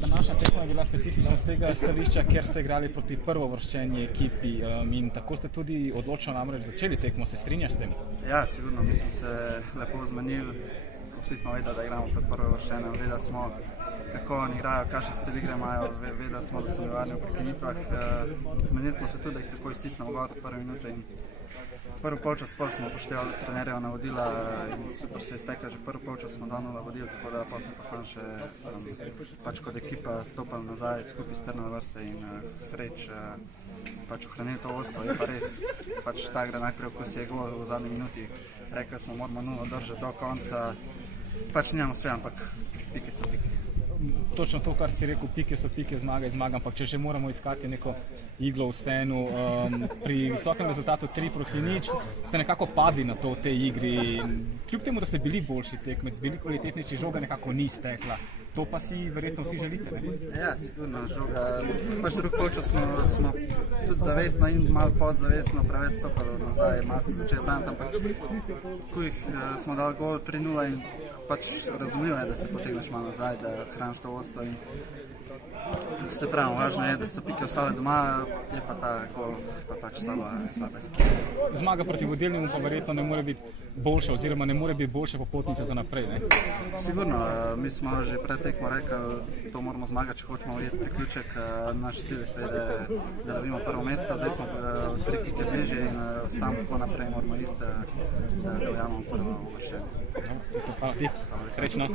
Današnja tekma je bila specifična z tega stališča, ker ste igrali proti prvovrščeni ekipi in tako ste tudi odločno namreč začeli tekmo, se strinjaš s tem? Ja, sigurno, mi smo se lepo zmenili, vsi smo vedeli, da igramo pred prvovrščenim, vedeli smo, kako oni igrajo, kakšen stil igre imajo, vedeli smo, da so nevarni v prekinitvah. Zmenili smo se tudi, da jih takoj stisnemo gor od prve minute in prvi polčas sploh smo upoštevali trenerjeva navodila in super se je iztekla, že prvi polčas smo 2-0 vodili, tako da pa smo pa sam še pač kot ekipa stopali nazaj skupaj s Trnove vrste in sreč pač ohranili to vodstvo. Je pa res, pač ta igra najprej okusi je gol v zadnji minuti, rekli smo moramo 0 držati do konca, pač nimamo strelja, ampak pike so pike. Točno to, kar si rekel, pike so pike, zmaga je zmaga, ampak če že moramo iskati neko iglo v senu, pri visokem rezultatu 3-0 ste nekako padli na to v tej igri. Kljub temu, da ste bili boljši tekmec, bili kvalitetnejši, žoga nekako ni stekla. To pa si verjetno vsi želite, ne? Ja, sigurno, žoga. Pač drugi polčas smo tudi zavestno in malo podzavestno preveč stopali nazaj, malo se začeli braniti, ampak ko jih smo dali gol 3-0 in pač razumljivo je, da se potegneš malo nazaj, da hraniš to vodstvo in se pravi, važno je, da so pike ostale doma, je pa ta gol pa pač slaba izkušnja. Zmaga proti vodilnemu pa verjetno ne more biti boljša oziroma ne more biti boljša popotnica za naprej, ne? Sigurno, mi smo že pred tekmo rekli, to moramo zmagati, če hočemo ujeti priključek. Naš cilj je seveda, da dobimo prvo mesto, zdaj smo 3 pike bližje in sam tako naprej moramo iti, da ujamemo prvo uvrščenje. Hvala ti, srečno.